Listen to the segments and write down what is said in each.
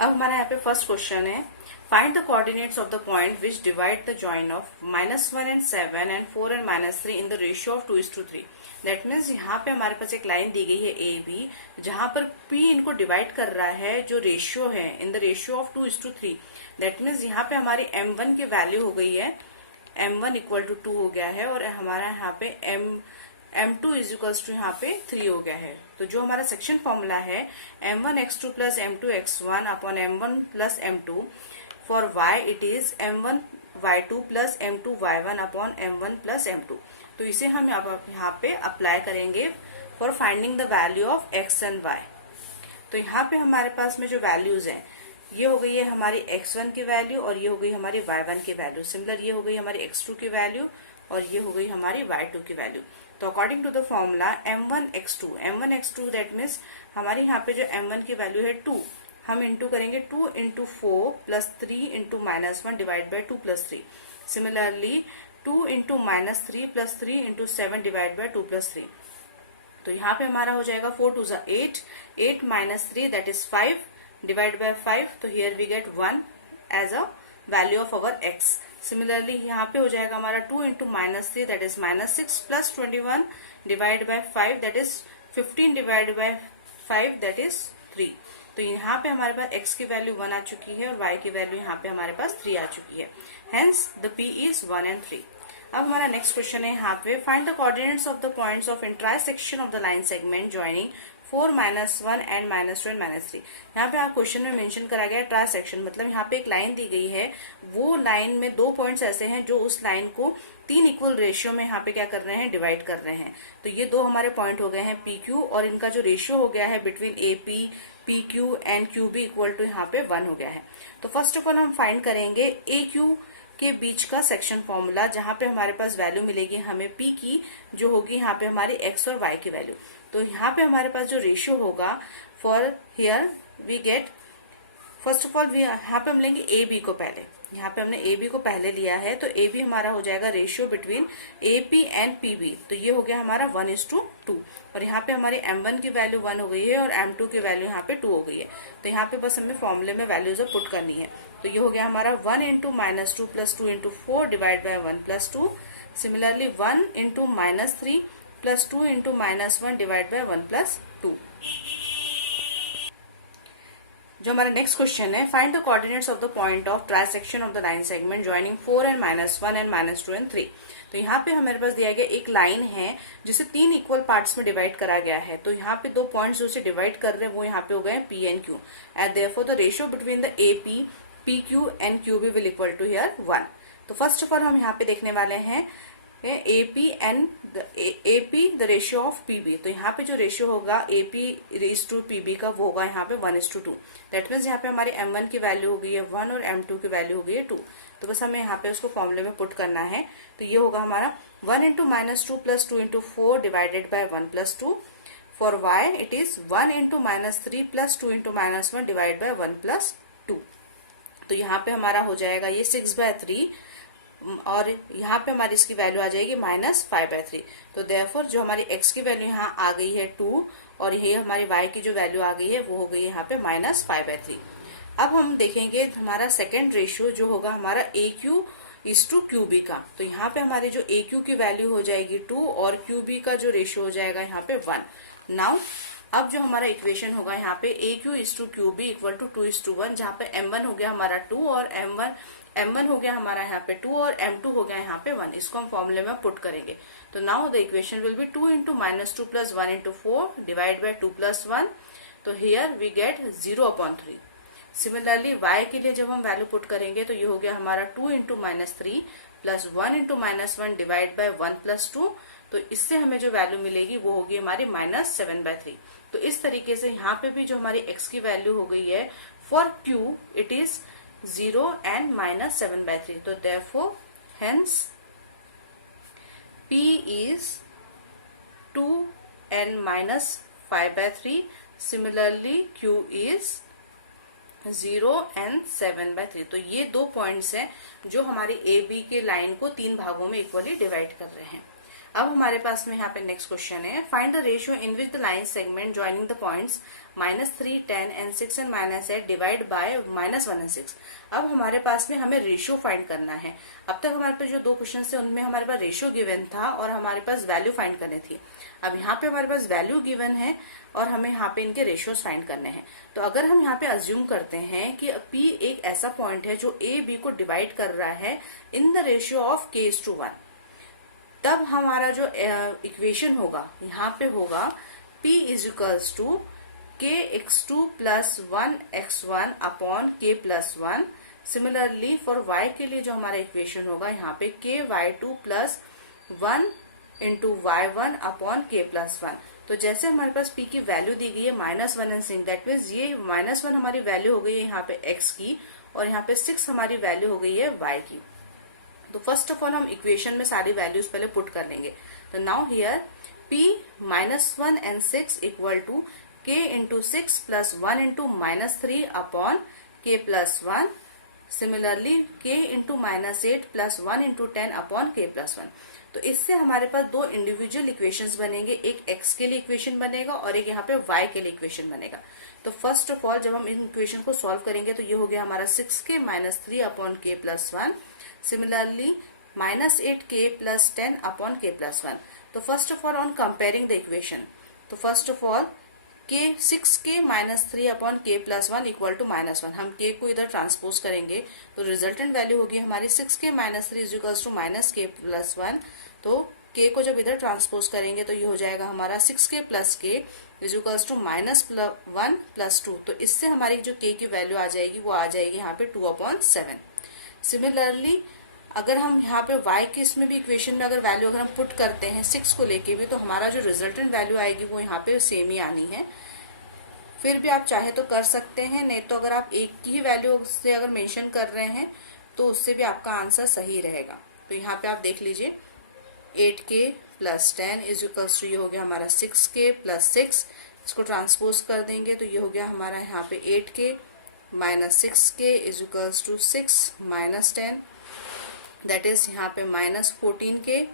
अब हमारा यहाँ पे फर्स्ट क्वेश्चन है, find the coordinates of the point which divide the join of -1 and 7 and 4 and -3 in the ratio of 2:3। That means यहाँ पे हमारे पास एक लाइन दी गई है ए बी, जहां पर P इनको डिवाइड कर रहा है जो रेशियो है in the ratio of 2:3। That means यहाँ पे हमारी M1 की वैल्यू हो गई है, M1 इक्वल टू 2 हो गया है, और हमारा यहाँ पे M2 इज इक्वल्स टू यहाँ पे 3 हो गया है। तो जो हमारा सेक्शन फॉर्मूला है M1x2 plus M2x1 upon M1 plus M2, for y it is M1y2 plus M2y1 upon M1 plus M2। तो इसे हम यहाँ पे अप्लाई करेंगे for finding the value of x and y। तो यहाँ पे हमारे पास में जो वैल्यूज हैं, ये हो गई है हमारी x1 की वैल्यू और ये हो गई हमारी y1 की वैल्यू। सिमिलर ये हो गई हमारी x2 की वैल्यू और ये हो गई हमारी y2 की वैल्यू। तो according to the formula M1x2 that means हमारी यहाँ पे जो M1 की वैल्यू है 2, हम इंटू करेंगे 2 into 4 plus 3 into -1 divide by 2 plus 3। Similarly 2 into -3 plus 3 into 7 divide by 2 plus 3। तो यहाँ पे हमारा हो जाएगा 4 2 8, 8 minus 3 that is 5 divide by 5। तो here we get 1 as a value of our x। Similarly यहाँ पे हो जाएगा हमारा 2 into -3 that is -6 plus 21 divide by 5 that is 15 divide by 5 that is 3। तो यहाँ पे हमारे पास x की वैल्यू 1 आ चुकी है और y की वैल्यू यहाँ पे हमारे पास 3 आ चुकी है। Hence the p is 1 and 3। अब हमारा नेक्स्ट क्वेश्चन है यहाँ पे, find the coordinates of the points of intersection of the line segment joining 4 -1 and -2 and -3। यहाँ पे आप क्वेश्चन में मेंशन करा गया ट्रांसेक्शन, मतलब यहाँ पे एक लाइन दी गई है, वो लाइन में दो पॉइंट्स ऐसे हैं जो उस लाइन को 3 इक्वल रेशियो में यहाँ पे क्या कर रहे हैं, डिवाइड कर रहे हैं। तो ये दो हमारे पॉइंट हो गए हैं PQ और इनका जो रेशियो हो गया है between AP, PQ and QB equal to यहाँ पे 1 हो गया है। तो फर्स्ट ऑफ ऑल हम फाइंड करेंगे AQ के बीच का सेक्शन फॉर्मूला, जहां पे हमारे पास वैल्यू मिलेगी हमें P की, जो होगी यहाँ पे हमारी x और y की वैल्यू। तो यहाँ पे हमारे पास जो रेशियो होगा for here we get, first of all यहाँ पे हम लेंगे AB को पहले, यहाँ पे हमने AB को पहले लिया है, तो AB हमारा हो जाएगा ratio between AP and PB। तो ये हो गया हमारा 1:2 और यहाँ पे हमारी M1 की वैल्यू 1 हो गई है और M2 की वैल्यू यहाँ पे 2 हो गई है। तो यहाँ पे बस हमें फॉर्मूले में वैल्यूज पुट करनी है। तो ये हो गया हमारा 1 into -2 plus 2 into 4 divide by 1 plus 2। Similarly 1 into -3 plus 2 into -1 divide by 1 plus 2। जो हमारा नेक्स्ट क्वेश्चन है, find the coordinates of the point of transaction of the line segment joining 4 and -1 and -2 and 3। तो यहाँ पे हमारे पास दिया गया एक लाइन है जिसे 3 इक्वल पार्ट्स में डिवाइड करा गया है। तो यहाँ पे दो पॉइंट्स जो डिवाइड कर रहे हैं वो यहाँ पे हो गए P and Q and therefore the ratio between the AP, PQ and QB will equal to here 1। तो फर्स्ट ऑफ ऑल हम यहाँ पे देखने वाले हैं AP the ratio of PB। तो यहाँ पे जो रेशियो होगा AP रेज टू PB का, वो होगा यहाँ पे 1:2। दैट मीन्स यहाँ पे हमारी M1 की वैल्यू हो गई है 1 और M2 की वैल्यू हो गई है 2। तो बस हमें यहाँ पे उसको फॉर्मूले में पुट करना है। तो ये होगा हमारा 1 into -2 plus 2 into 4 divided by 1 plus 2। For y it is 1 into -3 plus 2 into -1 divide by 1 plus 2। तो यहाँ पे हमारा हो जाएगा ये 6/3 और यहाँ पे हमारी इसकी वैल्यू आ जाएगी -5/3। तो देयरफॉर जो हमारी x की वैल्यू यहाँ आ गई है 2 और ये हमारी y की जो वैल्यू आ गई है वो हो गई है यहाँ पे -5/3। अब हम देखेंगे हमारा सेकेंड रेशियो जो होगा हमारा AQ इज टू QB का। तो यहाँ पे हमारी जो AQ की वैल्यू हो जाएगी 2 और QB का जो रेशियो हो जाएगा यहाँ पे 1। नाउ अब जो हमारा इक्वेशन होगा यहाँ पे AQ is to QB equal to 2:1, जहाँ पे M1 हो गया हमारा 2 और M1 हो गया हमारा यहाँ पे 2 और M2 हो गया यहाँ पे 1। इसको हम फॉर्मूले में पुट करेंगे। तो now the equation will be 2 into -2 plus 1 into 4 divide by 2 plus 1। तो here we get 0/3। Similarly y के लिए जब हम वैल्यू पुट करेंगे तो ये हो गया हमारा 2 into -3 plus 1 into -1 divide by 1 plus 2। तो इससे हमें जो वैल्यू मिलेगी वो होगी हमारी -7/3। तो इस तरीके से यहाँ पे भी जो हमारी x की वैल्यू हो गई है for Q it is 0 and -7/3। तो therefore hence P is 2 and -5/3। Similarly Q is 0 and 7/3। तो ये दो पॉइंट्स हैं जो हमारी AB के लाइन को 3 भागों में इक्वली डिवाइड कर रहे हैं। अब हमारे पास में यहाँ पे नेक्स्ट क्वेश्चन है, find the ratio in which the line segment joining the points -3, 10 and 6 and -8 divide by -1 and 6। अब हमारे पास में हमें रेशियो फाइंड करना है। अब तक हमारे पास जो दो क्वेश्चन थे उनमें हमारे पास रेशियो गिवन था और हमारे पास वैल्यू फाइंड करनी थी। अब यहाँ पे हमारे पास वैल्यू गिवन है और हमें यहाँ पे इनके रेशियोज फाइंड करने हैं। तो अगर हम यहाँ पे अज्यूम करते हैं कि P एक ऐसा पॉइंट है जो A B को डिवाइड कर रहा है in the ratio of k:1, तब हमारा जो इक्वेशन होगा यहाँ पे होगा P = kx2 + 1x1 upon k+1। Similarly for y के लिए जो हमारा इक्वेशन होगा यहाँ पे ky2 + 1 × y1 अपॉन k+1। तो जैसे हमारे पास P की वैल्यू दी गई है -1 एंड 6, दैट मीन्स ये -1 हमारी वैल्यू हो गई है यहाँ पे x की और यहाँ पे 6 हमारी वैल्यू हो गई है y की। तो फर्स्ट ऑफ ऑल हम इक्वेशन में सारी वैल्यूज पहले पुट कर लेंगे। तो now here P -1 and 6 equal to k × 6 + 1 × -3 upon k+1। Similarly k × -8 + 1 × 10 upon k+1। तो इससे हमारे पास दो इंडिविजुअल इक्वेशंस बनेंगे, एक x के लिए इक्वेशन बनेगा और एक यहाँ पे y के लिए इक्वेशन बनेगा। तो फर्स्ट ऑफ ऑल जब हम इन इक्वेशन को सॉल्व करेंगे तो ये हो गया हमारा 6k - 3 upon k+1। Similarly -8k + 10 upon k+1। तो first of all on comparing the equation, तो first of all 6k - 3 upon k+1 equal to -1। हम k को इधर ट्रांसपोज करेंगे तो रिजल्टेंट वैल्यू होगी हमारी 6k - 3 इक्वल टू -k+1। तो k को जब इधर ट्रांसपोज करेंगे तो ये हो जाएगा हमारा 6k + k इक्वल टू -1 + 2। तो इससे हमारी जो k की वैल्यू आ जाएगी वो आ जाएगी यहाँ पे 2/7। सिमिलरली अगर हम यहाँ पे y के इसमें भी इक्वेशन में अगर वैल्यू अगर हम पुट करते हैं 6 को लेके भी, तो हमारा जो रिजल्टेंट वैल्यू आएगी वो यहाँ पे सेम ही आनी है। फिर भी आप चाहे तो कर सकते हैं, नहीं तो अगर आप एक की ही वैल्यू से अगर मेंशन कर रहे हैं तो उससे भी आपका आंसर सही रहेगा। तो यहाँ पे आप देख लीजिए 8k + 10 इक्वल टू ये हो गया हमारा 6k + 6। इसको ट्रांसपोज कर देंगे तो ये हो गया हमारा यहाँ पे 8k - 6k equal to 6 - 10, that is यहाँ पे -14k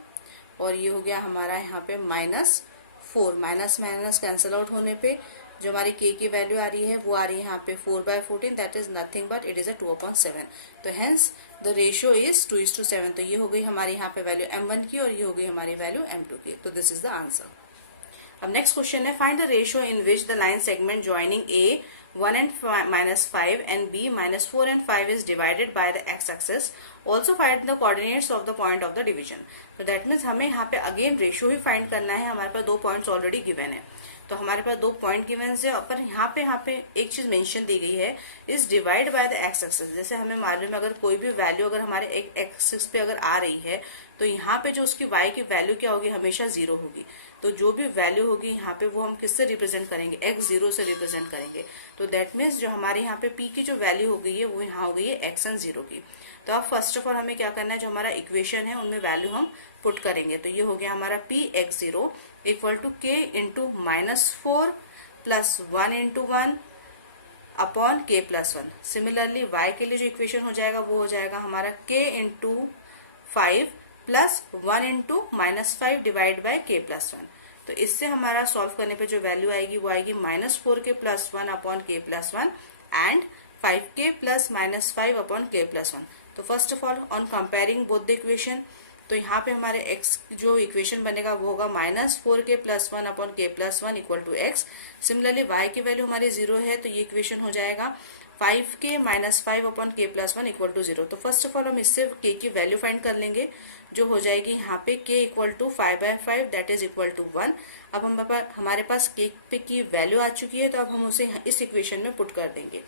और ये हो गया हमारा यहाँ पे -4। माइनस माइनस कैंसिल आउट होने पे जो हमारी k की वैल्यू आ रही है वो आ रही है यहाँ पे 4/14, that is nothing but it is 2/7। तो हेंस द रेशियो इज 2:7। तो ये हो गई हमारी यहाँ पे वैल्यू m1 की और ये हो गई हमारी वैल्यू m2 की। तो दिस इज द आंसर। अब नेक्स्ट क्वेश्चन है, find the ratio in which the line segment joining A 1 and -5 and B -4 and 5 is divided by the x-axis. Also find the coordinates of the point of the division. तो that means हमें यहाँ पे again ratio ही find करना है। हमारे पास दो points already given है, तो हमारे पास दो पॉइंट गिवन है, पर यहाँ पे एक चीज मेंशन दी गई है, is divide by the x axis. जैसे हमें मालूम है अगर कोई भी वैल्यू अगर हमारे एक एक्सिस पे अगर आ रही है तो यहाँ पे जो उसकी y की वैल्यू क्या होगी, हमेशा 0 होगी। तो जो भी वैल्यू होगी यहाँ पे वो हम किससे रिप्रेजेंट करेंगे, x0 से रिप्रेजेंट करेंगे। तो दैट मीन्स जो हमारे यहाँ पे p की जो वैल्यू हो गई है वो यहाँ हो गई है x0 की। तो अब फर्स्ट ऑफ ऑल हमें क्या करना है, जो हमारा इक्वेशन है उनमें वैल्यू हम पुट करेंगे। तो ये हो गया हमारा p x0 equal to k × -4 + 1 × 1 upon k+1। Similarly y के लिए जो इक्वेशन हो जाएगा वो हो जाएगा हमारा k × 5 + 1 × -5 डिवाइड बाय k+1। तो इससे हमारा सॉल्व करने पे जो वैल्यू आएगी वो आएगी -4k + 1 upon k+1 and 5k + -5 upon k+1। तो first of all on comparing both the equation, तो यहाँ पे हमारे x जो इक्वेशन बनेगा वो होगा -4k + 1 upon k+1 equal to x। Similarly y की वैल्यू हमारी 0 है तो ये इक्वेशन हो जाएगा 5k - 5 upon k+1 equal to 0। तो फर्स्ट ऑफ ऑल हम इससे k की वैल्यू फाइंड कर लेंगे, जो हो जाएगी यहाँ पे k equal to 5/5 that is equal to 1। अब हमारे पास k पे की वैल्यू आ चुकी है, तो अब हम उसे इस इक्वेशन में पुट कर देंगे।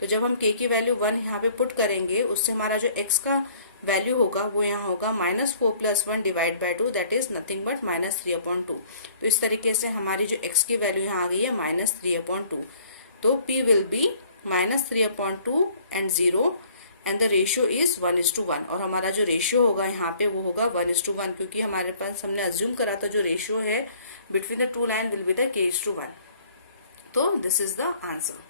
तो जब हम k की वैल्यू 1 यहाँ पे पुट करेंगे, उससे हमारा जो x का वैल्यू होगा वो यहाँ होगा -4 + 1 divide by 2 that is nothing but -3/2। तो इस तरीके से हमारी जो x की वैल्यू यहाँ आ गई है -3/2। तो p will be -3/2 and 0 and the ratio is 1:1। और हमारा जो रेशियो होगा यहाँ पे वो होगा 1:1, क्योंकि हमारे पास हमने अज्यूम करा था जो रेशियो है between the two line will be the k:1। तो दिस इज द आंसर।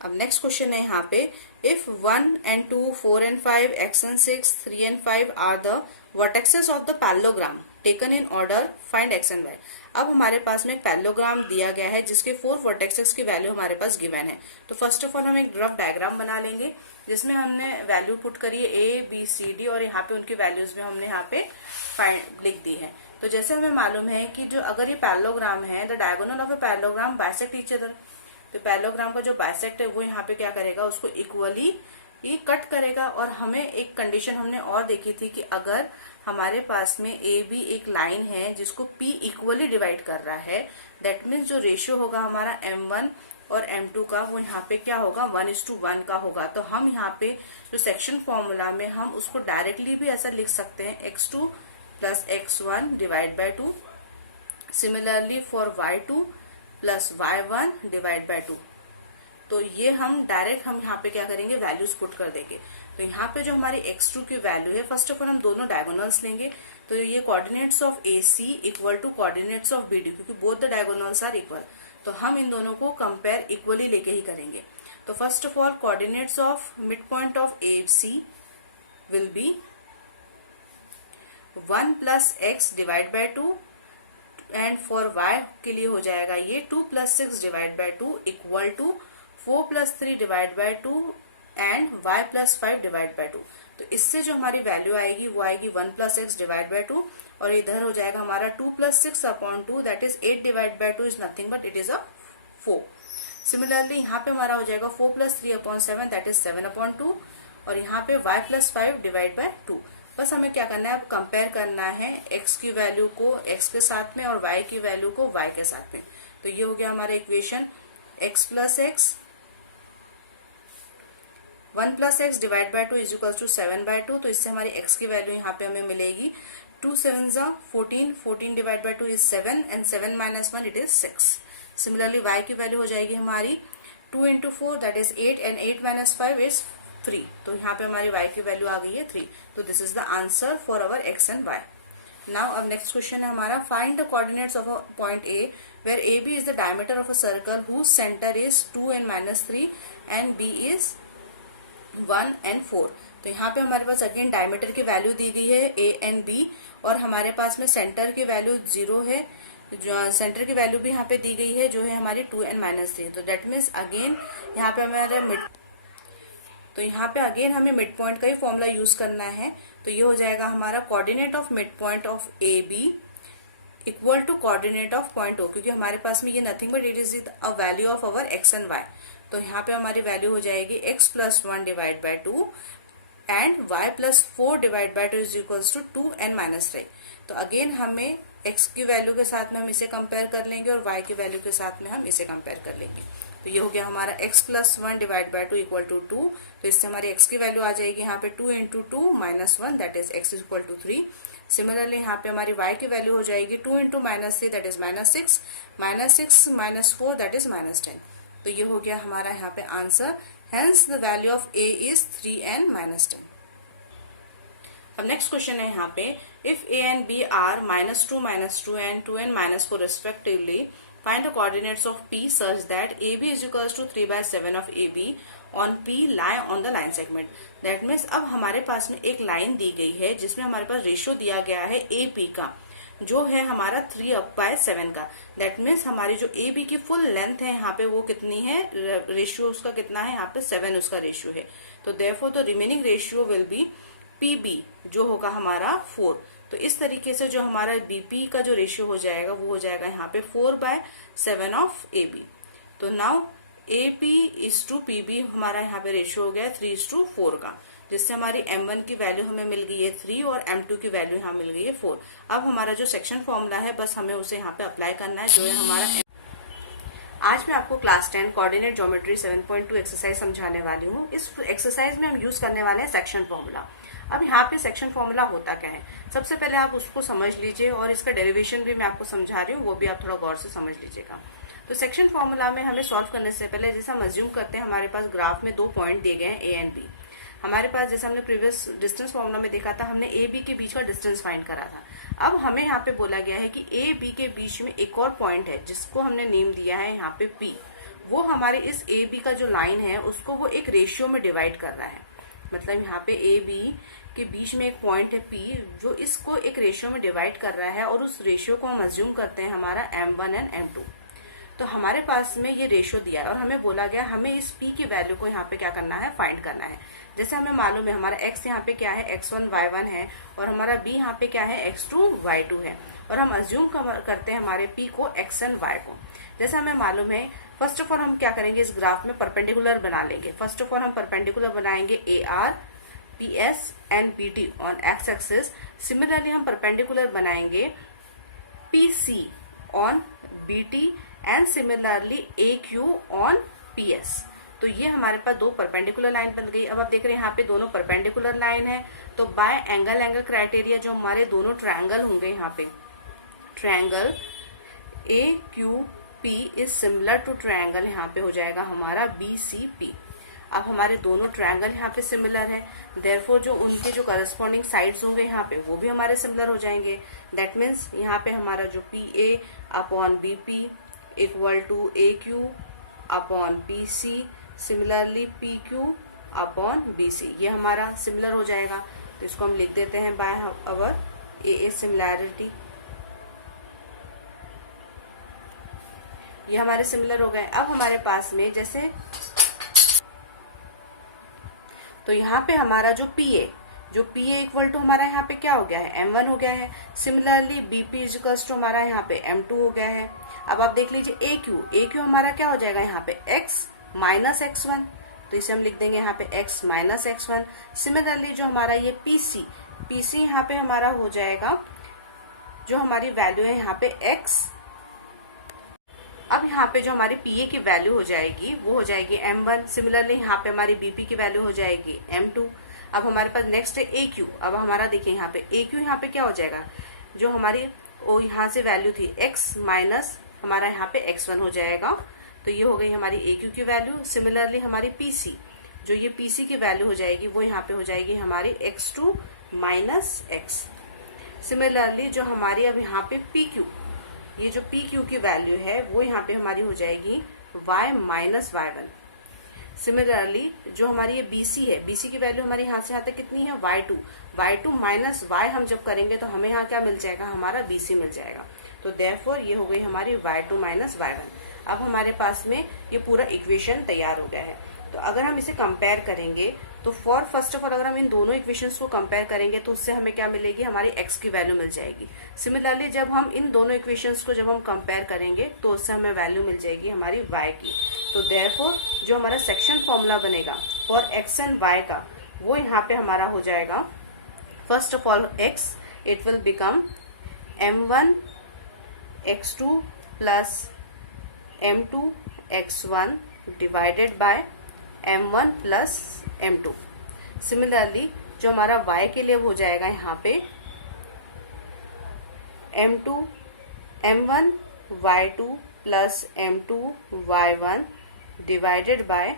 अब नेक्स्ट क्वेश्चन है यहाँ पे, if 1 and 2, 4 and 5, x and 6, 3 and 5 are the vertexes of the parallelogram, taken in order find x and y. अब हमारे पास में एक पैरेललोग्राम दिया गया है जिसके 4 वर्टेक्सेस की वैल्यू हमारे पास गिवन है। तो फर्स्ट ऑफ ऑल हम एक रफ डायग्राम बना लेंगे जिसमें हमने वैल्यू पुट करी है ए बी सी डी और यहाँ पे उनकी वैल्यूज भी हमने यहाँ पे फाइंड लिख दी है। तो जैसे हमें मालूम है कि जो अगर ये पैरेललोग्राम है, the diagonal of a parallelogram bisect each other. तो पैरेललोग्राम का जो बाइसेक्ट है वो यहाँ पे क्या करेगा, उसको इक्वली ये कट करेगा। और हमें एक कंडीशन हमने और देखी थी कि अगर हमारे पास में ए बी एक लाइन है जिसको पी इक्वली डिवाइड कर रहा है, दैट मीन्स जो रेशियो होगा हमारा m1 और m2 का वो यहाँ पे क्या होगा, 1:1 का होगा। तो हम यहाँ पे जो सेक्शन फॉर्मूला में हम उसको डायरेक्टली भी ऐसा लिख सकते हैं x2 plus x1 divide by 2। Similarly for y2 plus y1 divide by 2। तो ये हम डायरेक्ट हम यहाँ पे क्या करेंगे, वैल्यूज पुट कर देंगे। तो यहाँ पे जो हमारी x2 की वैल्यू है, फर्स्ट ऑफ ऑल हम दोनों डायगोनल्स लेंगे। तो ये coordinates of AC equal to coordinates of BD, क्योंकि both the diagonals are equal. तो हम इन दोनों को कंपेयर इक्वली लेके ही करेंगे। तो first of all coordinates of mid point of AC will be 1 plus x divide by 2 and for y के लिए हो जाएगा ये 2 plus 6 divide by 2 equal to 4 plus 3 divide by 2 and y plus 5 divide by 2। तो इससे जो हमारी value आएगी वो आएगी 1 प्लस x डिवाइड बाय 2 और इधर हो जाएगा हमारा 2 plus 6 upon 2 that is 8 divide by 2 is nothing but it is a 4। Similarly यहाँ पे हमारा हो जाएगा 4 plus 3 upon 7 that is 7 upon 2 और यहाँ पे y प्लस 5 डिवाइड बाय 2। बस हमें क्या करना है, अब कंपेयर करना है x की वैल्यू को x के साथ में और y की वैल्यू को y के साथ में। तो ये हो गया हमारा equation x plus x 1 plus x divide by 2 is equal to 7 by 2। तो इससे हमारी x की वैल्यू यहाँ पे हमें मिलेगी 2 7 14, 14 divide by 2 is 7 and 7 minus 1 it is 6। Similarly y की वैल्यू हो जाएगी हमारी 2 into 4 that is 8 and 8 minus 5 is 3। तो यहाँ पे हमारी y की वैल्यू आ गई है 3। तो this is the answer for our x and y। Now अब नेक्स्ट क्वेश्चन है हमारा, find the coordinates of a point A where AB is the diameter of a circle whose center is 2 and minus 3 and B is 1 and 4। तो यहाँ पे हमारे पास again diameter की value दी गई है A and B और हमारे पास में सेंटर की वैल्यू 0 है। जो सेंटर की वैल्यू भी यहाँ पे दी गई है जो है हमारी 2 and minus 3। तो दैट मीन्स अगेन यहाँ पे हमारे हमें मिड पॉइंट का ही फॉर्मूला यूज करना है। तो ये हो जाएगा हमारा coordinate of mid point of AB equal to coordinate of point O, क्योंकि हमारे पास में ये nothing but it is a value of our x and y। तो यहाँ पे हमारी वैल्यू हो जाएगी x plus 1 divide by 2 and y plus 4 divide by 2 is equals to 2 and minus 3। तो अगेन हमें x की वैल्यू के साथ में हम इसे कंपेयर कर लेंगे और y की वैल्यू के साथ में हम इसे कंपेयर कर लेंगे। तो ये हो गया हमारा x plus 1 divide by 2 equal to 2। तो इससे हमारी x की वैल्यू आ जाएगी यहाँ पे 2 into 2 minus 1 that is x equal to 3। Similarly यहाँ पे हमारी y की वैल्यू हो जाएगी 2 into minus 3 that is minus 6, minus 6 minus 4 that is minus 10। तो ये हो गया हमारा यहाँ पे answer. Hence the value of a is 3 and minus 10। अब नेक्स्ट क्वेश्चन है यहाँ पे, if a and b are -2 -2 and 2 and minus 4 respectively, find the coordinates of p such that ab is equals to 3/7 of ab on p lie on the line segment। That means अब हमारे पास में एक line दी गई है जिसमें हमारे पास ratio दिया गया है AP का जो है हमारा 3/7 का। दैट मीन्स हमारी जो AB की फुल लेंथ है यहाँ पे वो कितनी है, रेशियो उसका कितना है, यहाँ पे 7 उसका रेशियो है। तो therefore the remaining ratio will B PB जो होगा हमारा 4। तो इस तरीके से जो हमारा BP का जो रेशियो हो जाएगा वो हो जाएगा यहाँ पे 4/7 ऑफ AB। तो now AP is to PB हमारा यहाँ पे रेशियो हो गया 3:4 का, जिससे हमारी M1 की वैल्यू हमें मिल गई है 3 और M2 की वैल्यू यहाँ मिल गई है 4। अब हमारा जो सेक्शन फॉर्मूला है बस हमें उसे यहाँ पे अप्लाई करना है जो है हमारा आज मैं आपको क्लास 10 कोऑर्डिनेट ज्योमेट्री 7.2 एक्सरसाइज समझाने वाली हूँ। इस एक्सरसाइज में हम यूज करने वाले हैं सेक्शन फॉर्मूला। अब यहाँ पे सेक्शन फॉर्मूला होता क्या है, सबसे पहले आप उसको समझ लीजिए और इसका डेरिवेशन भी मैं आपको समझा रही हूँ, वो भी आप थोड़ा गौर से समझ लीजिएगा। तो सेक्शन फॉर्मूला में हमें सॉल्व करने से पहले जैसे हम अज्यूम करते हैं हमारे पास ग्राफ में 2 पॉइंट दिए गए हैं A एंड B। हमारे पास जैसे हमने प्रीवियस डिस्टेंस फॉर्मूला में देखा था, हमने A B के बीच का डिस्टेंस फाइंड करा था। अब हमें यहाँ पे बोला गया है कि A B के बीच में एक और पॉइंट है जिसको हमने नेम दिया है यहाँ पे P। वो हमारे इस A B का जो लाइन है उसको वो एक रेशियो में डिवाइड कर रहा है। मतलब यहाँ पे A B के बीच में एक पॉइंट है P जो इसको एक रेशियो में डिवाइड कर रहा है और उस रेशियो को हम अज्यूम करते हैं हमारा M1 एंड M2। तो हमारे पास में ये रेशियो दिया है और हमें बोला गया हमें इस P की वैल्यू को यहाँ पे क्या करना है, फाइंड करना है। जैसे हमें मालूम है हमारा X यहाँ पे क्या है, X1 Y1 है और हमारा B यहाँ पे क्या है, X2 Y2 है और हम अज्यूम करते हैं हमारे P को X एंड Y को। जैसे हमें मालूम है, फर्स्ट ऑफ ऑल हम क्या करेंगे, इस ग्राफ में परपेंडिकुलर बना लेंगे। फर्स्ट ऑफ ऑल हम परपेंडिकुलर बनाएंगे AR, PS and BT on x axis. Similarly हम परपेंडिकुलर बनाएंगे PC on BT and similarly AQ on PS। तो ये हमारे पास दो परपेंडिकुलर लाइन बन गई। अब आप देख रहे हैं यहाँ पे दोनों परपेंडिकुलर लाइन है, तो बाय एंगल क्राइटेरिया जो हमारे दोनों ट्रायंगल होंगे यहाँ पे, triangle AQP is similar to triangle यहाँ पे हो जाएगा हमारा BCP। अब हमारे दोनों ट्रायंगल यहाँ पे सिमिलर है, देयरफॉर जो उनके जो करस्पॉन्डिंग साइड्स होंगे यहाँ पे वो भी हमारे सिमिलर हो जाएंगे। दैट मीन्स यहाँ पे हमारा जो PA upon BP equal to AQ upon PC, similarly PQ upon BC, ये हमारा सिमिलर हो जाएगा। तो इसको हम लिख देते हैं बाय अवर AA सिमिलैरिटी। ये हमारे सिमिलर हो गए। अब हमारे पास में जैसे, तो यहाँ पे हमारा जो PA इक्वल टू हमारा यहाँ पे क्या हो गया है, M1 हो गया है। सिमिलरली BP इक्वल्स टू हमारा यहाँ पे M2 हो गया है। अब आप देख लीजिए AQ हमारा क्या हो जाएगा यहाँ पे X माइनस X1, तो इसे हम लिख देंगे यहाँ पे X माइनस X1। सिमिलरली जो हमारा ये PC यहाँ पे हमारा हो जाएगा, जो हमारी वैल्यू है यहाँ पे X। अब यहाँ पे जो हमारी PA की वैल्यू हो जाएगी वो हो जाएगी M1। सिमिलरली यहाँ पे हमारी BP की वैल्यू हो जाएगी M2। अब हमारे पास नेक्स्ट है AQ। अब हमारा देखिए यहाँ पे AQ यहाँ पे क्या हो जाएगा, जो हमारी वो यहाँ से वैल्यू थी X माइनस हमारा यहाँ पे X1 हो जाएगा। तो ये हो गई हमारी AQ की वैल्यू। सिमिलरली हमारी PC, जो ये PC की वैल्यू हो जाएगी वो यहाँ पे हो जाएगी हमारी X2 माइनस X। सिमिलरली जो हमारी अब यहाँ पे PQ, ये जो PQ की वैल्यू है वो यहाँ पे हमारी हो जाएगी Y माइनस Y1। सिमिलरली जो हमारी ये BC है, BC की वैल्यू हमारी यहाँ से यहाँ तक कितनी है, Y2 माइनस Y हम जब करेंगे तो हमें यहाँ क्या मिल जाएगा, हमारा BC मिल जाएगा। तो देयरफॉर ये हो गई हमारी Y2 माइनस Y1। अब हमारे पास में ये पूरा इक्वेशन तैयार हो गया है। तो अगर हम इसे कंपेयर करेंगे तो फर्स्ट ऑफ ऑल अगर हम इन दोनों इक्वेशंस को कंपेयर करेंगे तो उससे हमें क्या मिलेगी, हमारी X की वैल्यू मिल जाएगी। सिमिलरली जब हम इन दोनों इक्वेशंस को जब हम कंपेयर करेंगे तो उससे हमें वैल्यू मिल जाएगी हमारी Y की। तो देयरफॉर जो हमारा सेक्शन फॉर्मूला बनेगा फॉर X एंड Y का, वो यहाँ पे हमारा हो जाएगा, first of all X, it will become M1 X2 plus M2 X1 divided by M1 plus M2। Similarly जो हमारा Y के लिए हो जाएगा यहाँ पे M1 Y2 plus M2 Y1 divided by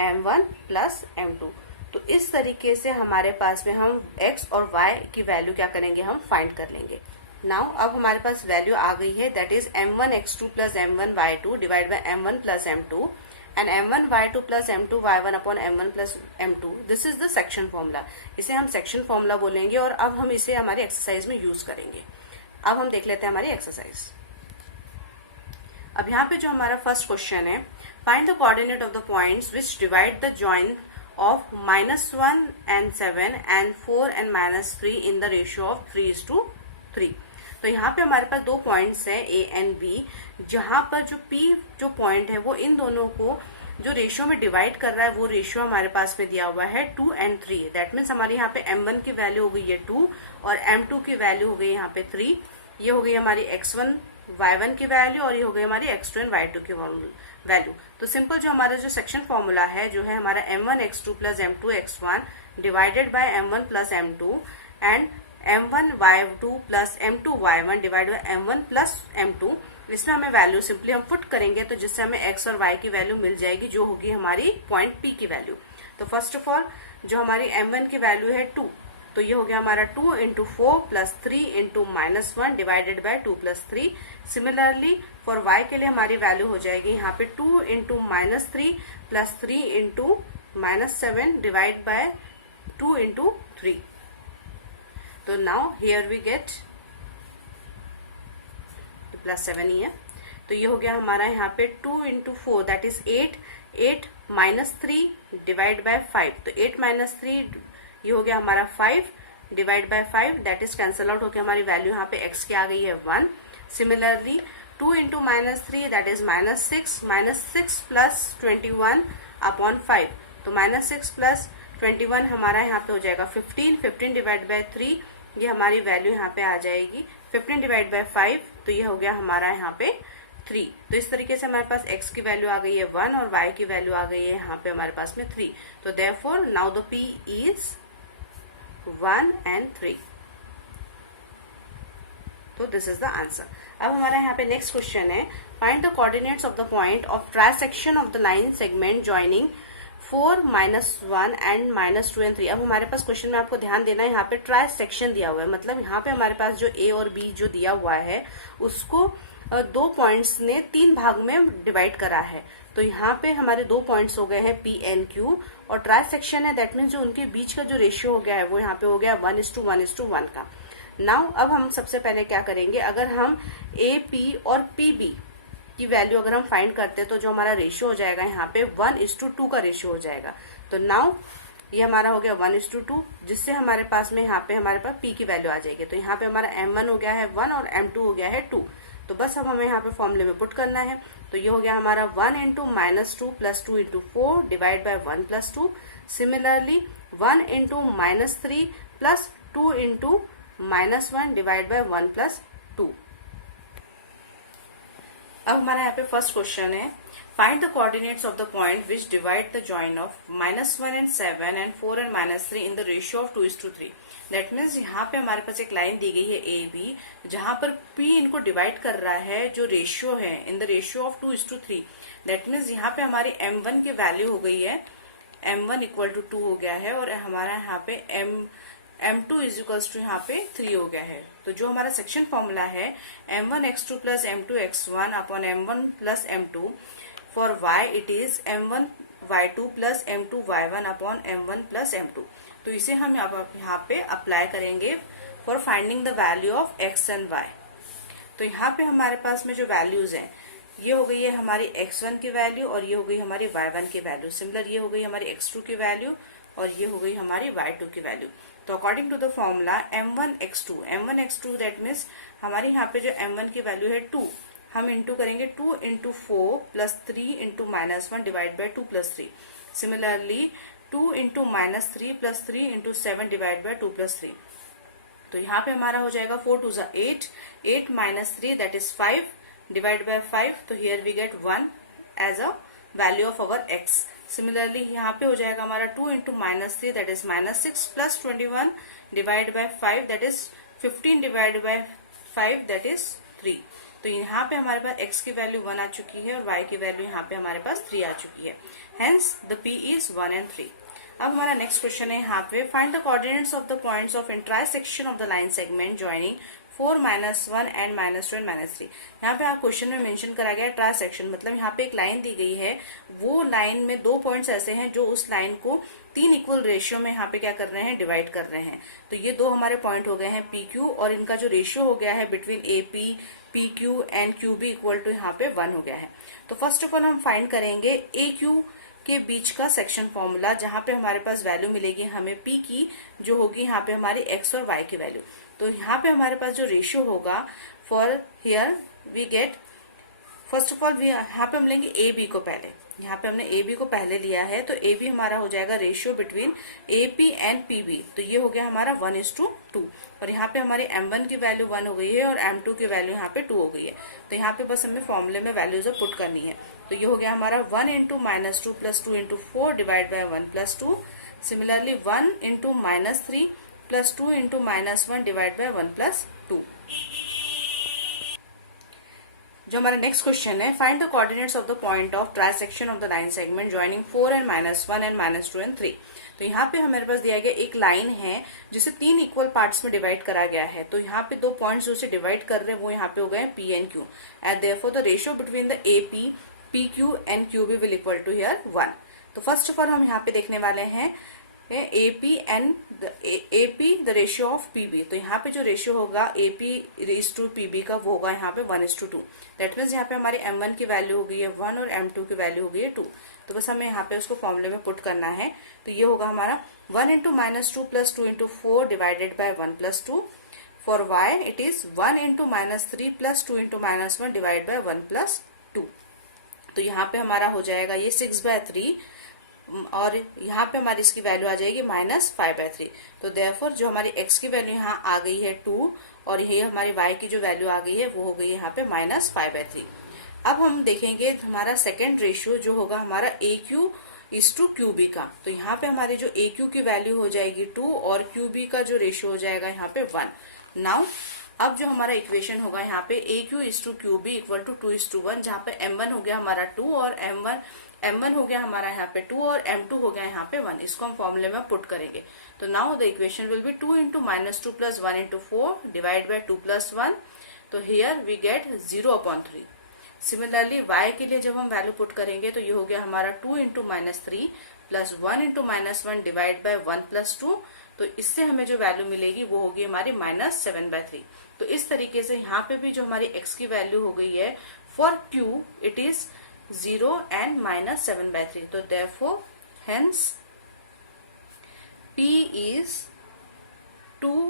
M1 plus M2। तो इस तरीके से हमारे पास में हम X और Y की वैल्यू क्या करेंगे, हम फाइंड कर लेंगे। नाउ अब हमारे पास वैल्यू आ गई है, that is M1 X2 plus M1 Y2 divide by M1 plus M2 and M1 Y2 plus M2 Y1 upon M1 plus M2। This is the section formula. इसे हम सेक्शन फॉर्मूला बोलेंगे और अब हम इसे हमारी एक्सरसाइज में यूज करेंगे। अब हम देख लेते हैं हमारी एक्सरसाइज। अब यहाँ पे जो हमारा फर्स्ट क्वेश्चन है, find the coordinate of the points which divide the join of -1 and 7 and 4 and -3 in the ratio of 3:3। तो यहाँ पे हमारे पास दो पॉइंट्स हैं A एंड B, जहां पर जो P जो पॉइंट है वो इन दोनों को जो रेशियो में डिवाइड कर रहा है वो रेशियो हमारे पास में दिया हुआ है 2 and 3। दैट मीन्स हमारे यहाँ पे M1 की वैल्यू हो गई है 2 और M2 की वैल्यू हो गई यहाँ पे 3। ये हो गई हमारी X1 Y1 की वैल्यू और ये हो गई हमारी X2 एंड Y2 की वैल्यू। तो सिंपल जो हमारा जो सेक्शन फॉर्मूला है जो है हमारा M1 X2 plus M2 X1 divided by M1 plus M2 and M1 Y2 plus M2 Y1 divide by M1 plus M2। इसमें हमें वैल्यू सिंपली हम पुट करेंगे तो जिससे हमें X और Y की वैल्यू मिल जाएगी, जो होगी हमारी पॉइंट P की वैल्यू। तो फर्स्ट ऑफ ऑल जो हमारी M1 की वैल्यू है 2, तो ये हो गया हमारा 2 into 4 plus 3 into -1 divided by 2 plus 3। Similarly for Y के लिए हमारी वैल्यू हो जाएगी यहाँ पे 2 into -3 plus 3 into -7 divide by 2 into 3। तो नाउ हियर वी गेट +7 ही है, तो ये हो गया हमारा यहाँ पे 2 × 4 दैट इज 8, 8 - 3 डिवाइड बाय 5, तो 8 - 3 ये हो गया हमारा 5 divide by 5 that is cancel out होकर हमारी वैल्यू यहाँ पे x की आ गई है 1। सिमिलरली 2 × -3 दैट इज -6, -6 + 21 अपॉन 5, तो -6 + 21 हमारा यहाँ पे हो जाएगा 15, 15 डिवाइड बाय 3 ये हमारी वैल्यू यहाँ पे आ जाएगी 15 डिवाइड बाय 5, तो ये हो गया हमारा यहाँ पे 3। तो इस तरीके से हमारे पास x की वैल्यू आ गई है 1 और y की वैल्यू आ गई है यहाँ पे हमारे पास में 3। तो therefore now the p is 1 and 3। तो दिस इज द आंसर। अब हमारा यहाँ पे नेक्स्ट क्वेश्चन है, find the coordinates of the point of trisection of the line segment joining 4, -1 and -2 and 3। अब हमारे पास क्वेश्चन में आपको ध्यान देना है, यहाँ पे ट्राइसेक्शन दिया हुआ है, मतलब यहाँ पे हमारे पास जो a और b जो दिया हुआ है उसको दो पॉइंट्स ने 3 भाग में डिवाइड करा है। तो यहाँ पे हमारे 2 पॉइंट्स हो गए हैं P and Q, और ट्राइसेक्शन है दैट मीन्स जो उनके बीच का जो रेशियो हो गया है वो यहाँ पे हो गया 1:1:1 का। नाउ अब हम सबसे पहले क्या करेंगे, अगर हम AP और PB की वैल्यू अगर हम फाइंड करते हैं तो जो हमारा रेशियो हो जाएगा यहाँ पे 1:2 का रेशियो हो जाएगा। तो नाउ ये हमारा हो गया 1:2, जिससे हमारे पास में यहाँ पे हमारे पास P की वैल्यू आ जाएगी। तो यहाँ पे हमारा M1 हो गया है 1 और M2 हो गया है 2। तो बस अब हमें यहाँ पे फॉर्मूले में पुट करना है। तो ये हो गया हमारा 1 × -2 + 2 × 4 divide bye 1 + 2। Similarly 1 × -3 + 2 × -1 divide bye 1 + 2। अब हमारा यहाँ पे फर्स्ट क्वेश्चन है, find the coordinates of the point which divide the join of -1 and 7 and 4 and -3 in the ratio of 2:3। That means यहाँ पे हमारे पास एक लाइन दी गई है ए बी, जहां पर P इनको डिवाइड कर रहा है जो रेशियो है in the ratio of 2:3। That means यहाँ पे हमारी M1 की वैल्यू हो गई है M1 = 2 हो गया है, और हमारा यहाँ पे M2 = यहाँ पे 3 हो गया है। तो जो हमारा सेक्शन फॉर्मूला है M1x2 + M2x1 upon M1 + M2, for y it is M1y2 + M2y1 upon M1 + M2। तो इसे हम यहाँ पे अप्लाई करेंगे for finding the value of x and y। तो यहाँ पे हमारे पास में जो वैल्यूज हैं ये हो गई है हमारी x1 की वैल्यू और ये हो गई हमारी y1 की वैल्यू। सिमिलर ये हो गई हमारी x2 की वैल्यू और ये हो गई हमारी y2 की वैल्यू। तो according to the formula M1x2 that means हमारी यहाँ पे जो M1 की वैल्यू है 2, हम इंटू करेंगे 2 × 4 + 3 × -1 divide by 2 + 3। Similarly 2 × -3 + 3 × 7 divide by 2 + 3। तो यहाँ पे हमारा हो जाएगा 4 × 2 = 8, 8 - 3 दैट इज 5 डिवाइड बाय 5। तो here we get 1 as a value of our x। Similarly यहाँ पे हो जाएगा हमारा 2 × -3 that is -6 + 21 divide by 5 that is 15 divide by 5 that is 3। तो यहाँ पे हमारे पास x की वैल्यू 1 आ चुकी है और y की वैल्यू यहाँ पे हमारे पास 3 आ चुकी है। Hence the p is 1 and 3। अब हमारा नेक्स्ट क्वेश्चन है यहाँ पे, find the coordinates of the points of intersection of the line segment joining 4, -1 and -2 and -3। यहाँ पे आप क्वेश्चन में मेंशन करा गया ट्राइसेक्शन, मतलब यहाँ पे एक लाइन दी गई है, वो लाइन में 2 पॉइंट्स ऐसे हैं जो उस लाइन को 3 इक्वल रेशियो में यहाँ पे क्या कर रहे हैं, डिवाइड कर रहे हैं। तो ये 2 हमारे पॉइंट हो गए हैं PQ, और इनका जो रेशियो हो गया है between AP, PQ and QB = यहाँ पे 1 हो गया है। तो फर्स्ट ऑफ ऑल हम फाइंड करेंगे AQ के बीच का सेक्शन फॉर्मूला, जहां पे हमारे पास वैल्यू मिलेगी हमें P की, जो होगी यहाँ पे हमारी x और y की वैल्यू। तो यहाँ पे हमारे पास जो रेशियो होगा for here we get, first of all यहाँ पे हम लेंगे AB को पहले, यहाँ पे हमने AB को पहले लिया है। तो AB हमारा हो जाएगा ratio between AP and PB। तो ये हो गया हमारा 1:2, और यहाँ पे हमारी M1 की वैल्यू 1 हो गई है और M2 की वैल्यू यहाँ पे 2 हो गई है। तो यहाँ पे बस हमें फॉर्मूले में वैल्यूज पुट करनी है। तो ये हो गया हमारा 1 × -2 + 2 × 4 divide bye 1 + 2। Similarly 1 × -3 + 2 × -1 divide bye 1 + 2। जो हमारा नेक्स्ट क्वेश्चन है, find the coordinates of the point of trisection of the line segment joining 4 and -1 and -2 and 3। तो यहाँ पे हमारे पास दिया गया एक लाइन है जिसे 3 इक्वल पार्ट्स में डिवाइड करा गया है। तो यहाँ पे 2 पॉइंट्स जो से डिवाइड कर रहे हैं वो यहाँ पे हो गए P and Q, and therefore the ratio between the AP, PQ and QB will equal to here 1। तो फर्स्ट ऑफ ऑल हम यहाँ पे देखने वाले हैं AP and AP the ratio of PB. तो यहाँ पे जो रेशियो होगा एपी इज टू पीबी का वो होगा यहाँ पे 1:2। दैट मीन्स यहाँ पे हमारी M1 की वैल्यू हो गई है 1 और M2 की वैल्यू हो गई है 2। तो बस हमें यहाँ पे उसको फॉर्मूले में पुट करना है। तो ये होगा हमारा 1 × -2 + 2 × 4 divided by 1 + 2। For y it is 1 × -3 + 2 × -1 divide bye 1 + 2। तो यहाँ पे हमारा हो जाएगा ये 6/3 और यहाँ पे हमारी इसकी वैल्यू आ जाएगी -5/3। तो देयरफॉर जो हमारी x की वैल्यू यहाँ आ गई है 2 और ये हमारी y की जो वैल्यू आ गई है वो हो गई है यहाँ पे -5/3। अब हम देखेंगे हमारा सेकेंड रेशियो जो होगा हमारा AQ इज टू QB का। तो यहाँ पे हमारी जो AQ की वैल्यू हो जाएगी 2 और QB का जो रेशियो हो जाएगा यहाँ पे 1। नाउ अब जो हमारा इक्वेशन होगा यहाँ पे AQ is to QB equal to 2:1, जहाँ पे M1 हो गया हमारा 2 और M1 हो गया हमारा यहाँ पे 2 और M2 हो गया यहाँ पे 1। इसको हम फॉर्मूले में पुट करेंगे। तो now the equation will be 2 × -2 + 1 × 4 divide by 2 + 1। तो here we get 0/3। Similarly y के लिए जब हम वैल्यू पुट करेंगे तो ये हो गया हमारा 2 × -3 + 1 × -1 डिवाइड बाय 1 + 2। तो इससे हमें जो वैल्यू मिलेगी वो होगी हमारी -7/3। तो इस तरीके से यहाँ पे भी जो हमारी x की वैल्यू हो गई है for q it is 0 and -7/3। तो therefore hence p is 2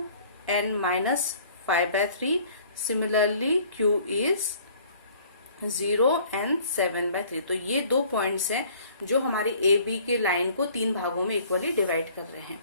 and -5/3। Similarly q is 0 and 7/3। तो ये दो पॉइंट्स हैं जो हमारी ए बी के लाइन को 3 भागों में इक्वली डिवाइड कर रहे हैं।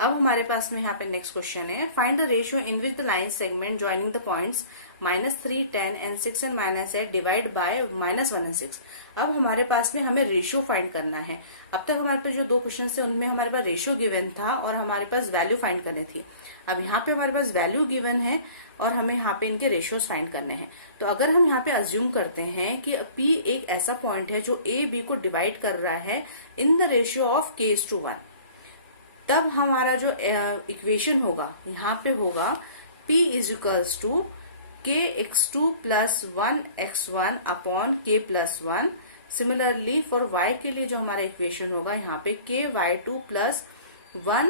अब हमारे पास में यहाँ पे नेक्स्ट क्वेश्चन है, find the ratio in which the line segment joining the points -3, 10 and 6 and -8 divide by -1 and 6। अब हमारे पास में हमें रेशियो फाइंड करना है। अब तक हमारे पास जो दो क्वेश्चन थे उनमें हमारे पास रेशियो गिवन था और हमारे पास वैल्यू फाइंड करनी थी। अब यहाँ पे हमारे पास वैल्यू गिवन है और हमें यहाँ पे इनके रेशियोज फाइंड करने हैं। तो अगर हम यहाँ पे अज्यूम करते हैं कि P एक ऐसा पॉइंट है जो A B को डिवाइड कर रहा है in the ratio of k:1, तब हमारा जो इक्वेशन होगा यहाँ पे होगा P = kx2 + 1x1 upon k+1। Similarly for y के लिए जो हमारा इक्वेशन होगा यहाँ पे ky2 + 1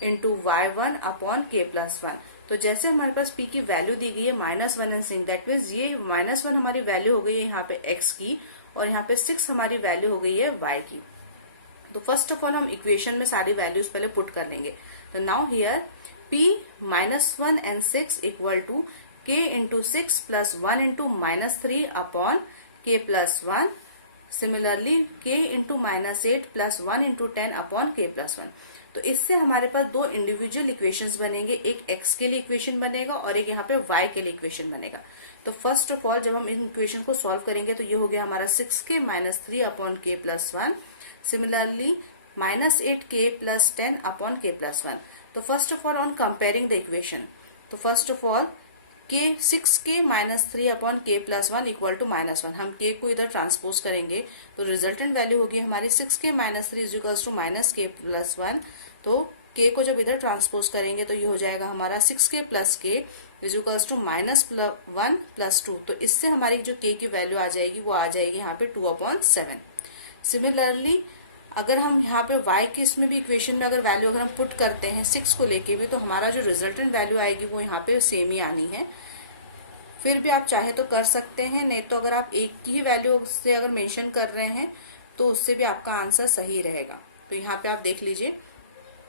× y1 अपॉन k+1। तो जैसे हमारे पास P की वैल्यू दी गई है -1 and 6, दैट मीन्स ये -1 हमारी वैल्यू हो गई है यहाँ पे x की और यहाँ पे 6 हमारी वैल्यू हो गई है y की। तो फर्स्ट ऑफ ऑल हम इक्वेशन में सारी वैल्यूज पहले पुट कर लेंगे। तो now here P -1 and 6 equal to k × 6 + 1 × -3 upon k+1। Similarly k × -8 + 1 × 10 upon k+1। तो इससे हमारे पास दो इंडिविजुअल इक्वेशंस बनेंगे, एक x के लिए इक्वेशन बनेगा और एक यहाँ पे y के लिए इक्वेशन बनेगा। तो फर्स्ट ऑफ ऑल जब हम इन इक्वेशन को सॉल्व करेंगे तो ये हो गया हमारा 6k - 3 upon k+1। Similarly -8k + 10 upon k+1। तो first of all on comparing the equation, तो first of all - 3 upon k+1 equal to -1। हम k को इधर ट्रांसपोज करेंगे तो रिजल्टेंट वैल्यू होगी हमारी 6k - 3 इक्वल्स टू -k+1। तो k को जब इधर ट्रांसपोज करेंगे तो ये हो जाएगा हमारा 6k + k इक्वल्स टू -1 + 2। तो इससे हमारी जो k की वैल्यू आ जाएगी वो आ जाएगी यहाँ पे 2/7। सिमिलरली अगर हम यहाँ पे y के इसमें भी इक्वेशन में अगर वैल्यू अगर हम पुट करते हैं 6 को लेके भी, तो हमारा जो रिजल्टेंट वैल्यू आएगी वो यहाँ पे सेम ही आनी है। फिर भी आप चाहे तो कर सकते हैं, नहीं तो अगर आप एक ही वैल्यू से अगर मेंशन कर रहे हैं तो उससे भी आपका आंसर सही रहेगा। तो यहाँ पे आप देख लीजिए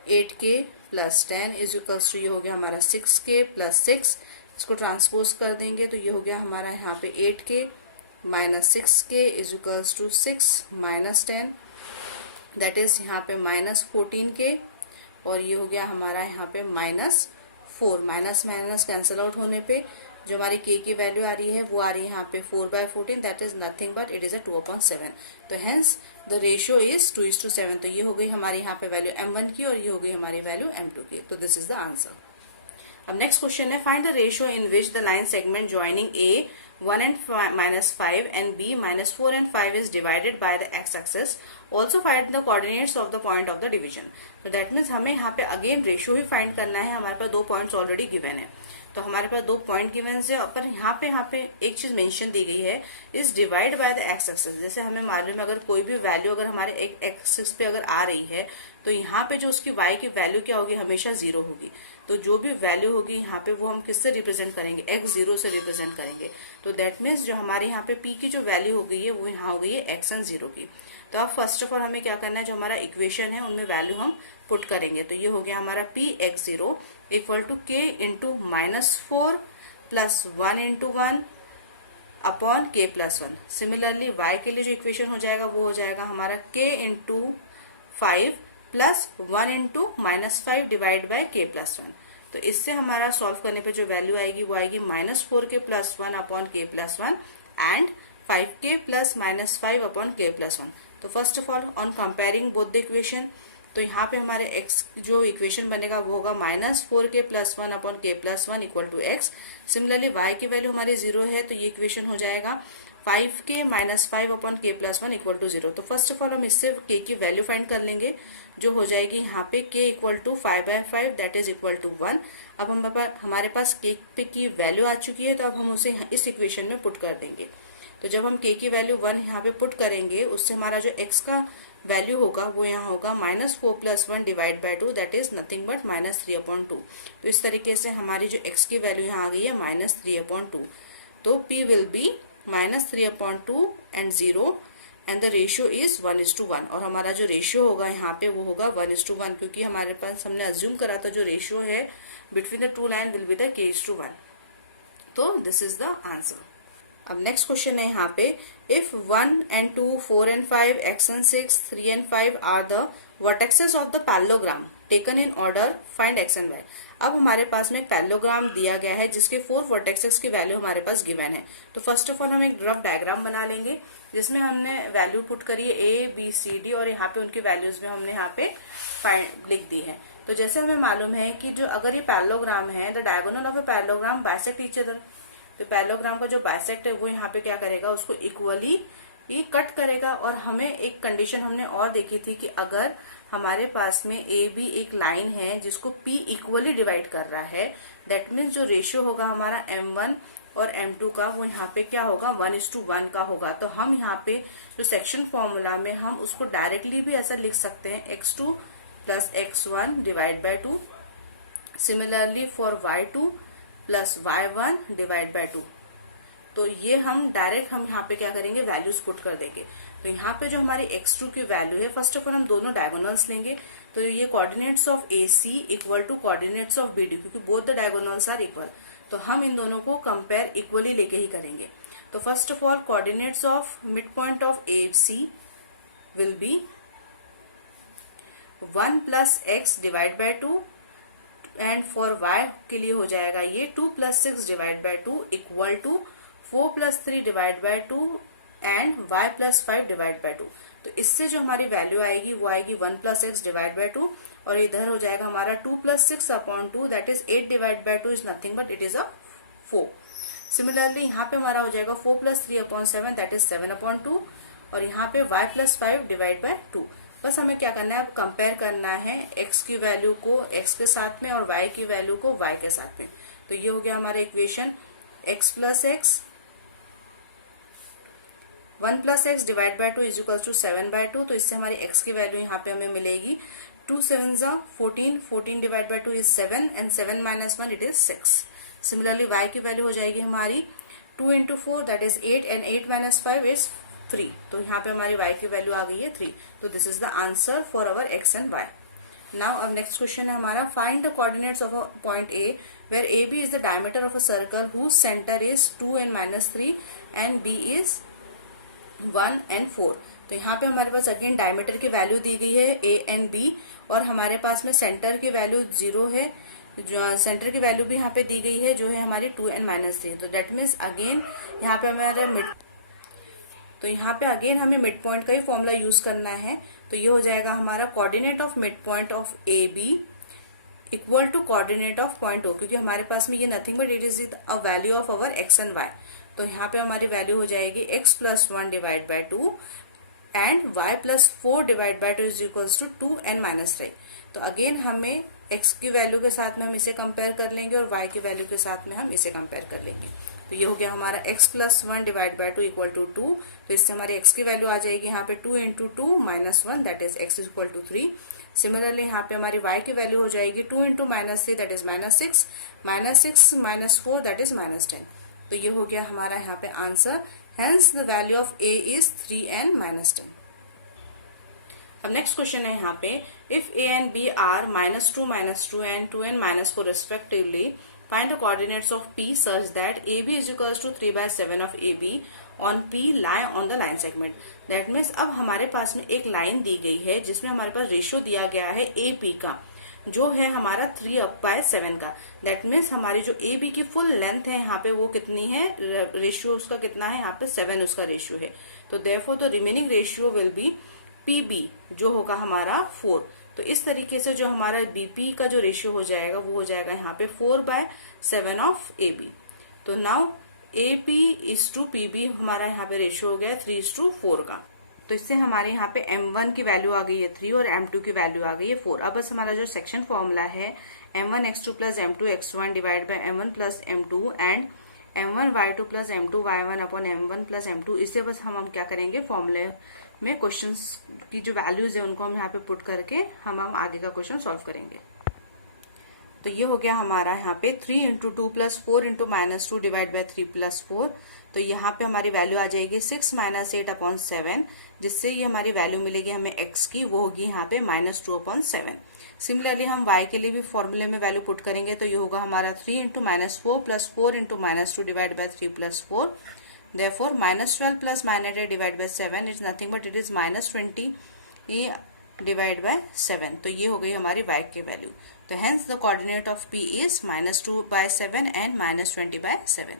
8k + 10 इक्वल्स टू ये हो गया हमारा 6k + 6। इसको ट्रांसपोज कर देंगे तो ये हो गया हमारा यहाँ पे 8k - 6k equals to 6 - 10, that is यहाँ पे -14k और ये हो गया हमारा यहाँ पे -4। माइनस कैंसिल आउट होने पे जो हमारी k की वैल्यू आ रही है वो आ रही है यहाँ पे 4/14, that is nothing but it is 2/7। तो हेंस द रेशियो इज 2:7। तो ये हो गई हमारी यहाँ पे वैल्यू M1 की और ये हो गई हमारी वैल्यू M2 की। तो दिस इज द आंसर। अब नेक्स्ट क्वेश्चन है, find the ratio in which the line segment joining A 1 and minus 5 and b minus 4 and 5 is divided by the x-axis. Also find the coordinates of the point of the division. तो that means हमें यहाँ पे again ratio ही find करना है. हमारे पास 2 points already given है, तो हमारे पास 2 पॉइंट गिवन है. पर यहाँ पे एक चीज मेंशन दी गई है, is divide by the x axis. जैसे हमें मालूम है अगर कोई भी वैल्यू अगर हमारे एक एक्सिस पे अगर आ रही है तो यहाँ पे जो उसकी y की वैल्यू क्या होगी, हमेशा 0 होगी. तो जो भी वैल्यू होगी यहाँ पे वो हम किससे रिप्रेजेंट करेंगे, x0 से रिप्रेजेंट करेंगे. तो दैट मीन्स जो हमारे यहाँ पे p की जो वैल्यू हो गई है वो यहाँ हो गई है x and 0 की. तो अब फर्स्ट ऑफ ऑल हमें क्या करना है, जो हमारा इक्वेशन है उनमें वैल्यू हम पुट करेंगे. तो ये हो गया हमारा p x0 equal to k into -4 plus 1 into 1 upon k plus 1. Similarly y के लिए जो इक्वेशन हो जाएगा वो हो जाएगा हमारा k into 5 plus 1 into -5 divide bye k plus 1. तो इससे हमारा सॉल्व करने पे जो वैल्यू आएगी वो आएगी -4k plus 1 upon k plus 1 and 5k plus -5 upon k plus 1. तो first of all on comparing both the equation, तो यहाँ पे हमारे x जो इक्वेशन बनेगा वो होगा -4k plus 1 upon k plus 1 equal to x. Similarly y की वैल्यू हमारी 0 है, तो ये इक्वेशन हो जाएगा 5k minus 5 upon k plus 1 equal to 0. तो फर्स्ट ऑफ ऑल हम इससे k की वैल्यू फाइंड कर लेंगे, जो हो जाएगी यहाँ पे k equal to 5/5 that is equal to 1. अब हमारे पास k पे की वैल्यू आ चुकी है, तो अब हम उसे इस इक्वेशन में पुट कर देंगे. तो जब हम k की वैल्यू 1 यहाँ पे पुट करेंगे, उससे हमारा जो x का वैल्यू होगा वो यहाँ होगा -4 plus 1 divide by 2 that is nothing but -3/2. तो इस तरीके से हमारी जो x की वैल्यू यहाँ आ गई है -3/2. तो p will be -3/2 and 0 and the ratio is 1:1. और हमारा जो रेशियो होगा यहाँ पे वो होगा 1:1, क्योंकि हमारे पास हमने अज्यूम करा था जो रेशियो है between the two line will be the k:1. तो दिस इज द आंसर. अब नेक्स्ट क्वेश्चन है यहाँ पे, if 1 and 2, 4 and 5, x and 6, 3 and 5 are the vertexes of the parallelogram taken in order, find x and y. अब हमारे पास में एक पैरेललोग्राम दिया गया है जिसके 4 वर्टेक्सेस की वैल्यू हमारे पास गिवन है. तो फर्स्ट ऑफ ऑल हम एक रफ डायग्राम बना लेंगे जिसमें हमने वैल्यू पुट करी है a, b, c, d और यहाँ पे उनकी वैल्यूज भी हमने यहाँ पे लिख दी है. तो जैसे हमें मालूम है कि जो अगर ये पैरेललोग्राम है, the diagonal of a parallelogram bisect each other. तो पैरेललोग्राम का जो बाइसेक्ट है वो यहाँ पे क्या करेगा, उसको इक्वली ये कट करेगा. और हमें एक कंडीशन हमने और देखी थी कि अगर हमारे पास में ए बी एक लाइन है जिसको पी इक्वली डिवाइड कर रहा है, दैट मीन्स जो रेशियो होगा हमारा m1 और m2 का वो यहाँ पे क्या होगा 1:1 का होगा. तो हम यहाँ पे जो सेक्शन फॉर्मूला में हम उसको डायरेक्टली भी ऐसा लिख सकते हैं x2 plus x1 divide by 2. Similarly for y2 plus y1 divide by 2. तो ये हम डायरेक्ट हम यहाँ पे क्या करेंगे, वैल्यूज पुट कर देंगे. तो यहाँ पे जो हमारी x2 की वैल्यू है, फर्स्ट ऑफ ऑल हम दोनों डायगोनल्स लेंगे. तो ये coordinates of AC equal to coordinates of BD, क्योंकि both the diagonals are equal. तो हम इन दोनों को कंपेयर इक्वली लेके ही करेंगे. तो first of all coordinates of mid point of AC will be 1 plus x divide by 2 and for y के लिए हो जाएगा ये 2 plus 6 divide by 2 equal to 4 plus 3 divide by 2 and y plus 5 divide by 2. तो इससे जो हमारी value आएगी वो आएगी 1 प्लस x डिवाइड बाय 2 और इधर हो जाएगा हमारा 2 plus 6 upon 2 that is 8 divide by 2 is nothing but it is a 4. Similarly यहाँ पे हमारा हो जाएगा 4 plus 3 upon 7 that is 7 upon 2 और यहाँ पे y प्लस 5 डिवाइड बाय 2. बस हमें क्या करना है, अब कंपेयर करना है x की वैल्यू को x के साथ में और y की वैल्यू को y के साथ में. तो ये हो गया हमारा equation x plus x 1 plus x divide by 2 is equal to 7/2. तो इससे हमारी x की वैल्यू यहाँ पे हमें मिलेगी 2 7 14, 14 divide by 2 is 7 and 7 minus 1 it is 6. Similarly y की वैल्यू हो जाएगी हमारी 2 into 4 that is 8 and 8 minus 5 is 3. तो यहाँ पे हमारी y की वैल्यू आ गई है 3. तो this is the answer for our x and y. Now अब नेक्स्ट क्वेश्चन है हमारा, find the coordinates of a point A where AB is the diameter of a circle whose centre is 2 and -3 and B is 1 and 4. तो यहाँ पे हमारे पास again diameter की value दी गई है A and B और हमारे पास में सेंटर की वैल्यू 0 है. जो सेंटर की वैल्यू भी यहाँ पे दी गई है जो है हमारी 2 and -3. तो दैट मीन्स अगेन यहाँ पे हमें मिड पॉइंट का ही फॉर्मूला यूज करना है. तो ये हो जाएगा हमारा coordinate of mid point of AB equal to coordinate of point O, क्योंकि हमारे पास में ये nothing but it is a value of our x and y. तो यहाँ पे हमारी वैल्यू हो जाएगी x plus 1 divide by 2 and y plus 4 divide by 2 is equals to 2n minus 3। तो अगेन हमें x की वैल्यू के साथ में हम इसे कंपेयर कर लेंगे और y की वैल्यू के साथ में हम इसे कंपेयर कर लेंगे। तो ये हो गया हमारा x plus 1 divide by 2 equal to 2। तो इससे हमारी x की वैल्यू आ जाएगी यहाँ पे 2 into 2 minus 1 that is x equal to 3। Similarly यहाँ पे हमारी y की वैल्यू हो जाएगी 2 into minus 3 that is minus 6 minus 4 that is minus 10। तो ये हो गया हमारा यहाँ पे answer. Hence the value of a is 3n minus 10। अब नेक्स्ट क्वेश्चन है यहाँ पे, if a and b are -2 and 2n -4 respectively, find the coordinates of p such that ab is equals to 3/7 of ab on p lie on the line segment। That means अब हमारे पास में एक line दी गई है जिसमें हमारे पास ratio दिया गया है ab का, जो है हमारा 3/7 का। दैट मीन्स हमारी जो ए बी की फुल लेंथ है यहाँ पे वो कितनी है, रेशियो उसका कितना है, यहाँ पे 7 उसका रेशियो है। तो therefore the remaining ratio will be P B, जो होगा हमारा 4। तो इस तरीके से जो हमारा बीपी का जो रेशियो हो जाएगा वो हो जाएगा यहाँ पे 4/7 ऑफ ए बी। तो now A B is to P B हमारा यहाँ पे रेशियो हो गया 3:4 का। तो इससे हमारे यहाँ पे m1 की वैल्यू आ गई है 3 और m2 की वैल्यू आ गई है 4। अब बस हमारा जो सेक्शन फॉर्मूला है m1x2 plus m2x1 divide by m1 plus m2 and m1y2 plus m2y1 upon m1 plus m2, इसे बस हम क्या करेंगे, फॉर्मूले में क्वेश्चंस की जो वैल्यूज है उनको हम यहाँ पे पुट करके हम आगे का क्वेश्चन सॉल्व करेंगे। तो ये हो गया हमारा यहाँ पे 3 into 2 plus 4 into minus 2 divide by 3 plus 4। तो यहाँ पे हमारी वैल्यू आ जाएगी 6 माइनस 8 अपॉन 7, जिससे ये हमारी वैल्यू मिलेगी हमें x की, वो होगी यहाँ पे -2 अपॉन 7। सिमिलरली हम y के लिए भी फॉर्मूले में वैल्यू पुट करेंगे तो ये होगा हमारा 3 into -4 plus 4 into -2 divide by 3 plus 4। Therefore, -12 plus -8 divided by 7 is nothing but it is -20 divide by 7। तो ये हो गई हमारी y की वैल्यू। तो hence the coordinate of p is -2/7 and -20/7।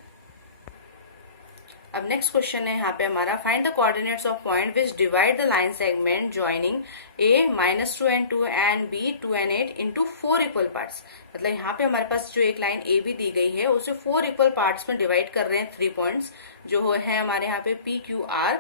अब नेक्स्ट क्वेश्चन है यहाँ पे हमारा, find the coordinates of point which divide the line segment joining a -2 and 2 and b 2 and 8 into 4 equal parts. मतलब यहाँ पे हमारे पास जो एक लाइन ए बी दी गई है उसे 4 इक्वल पार्ट्स में डिवाइड कर रहे हैं 3 पॉइंट्स जो है हमारे यहाँ पे p q r।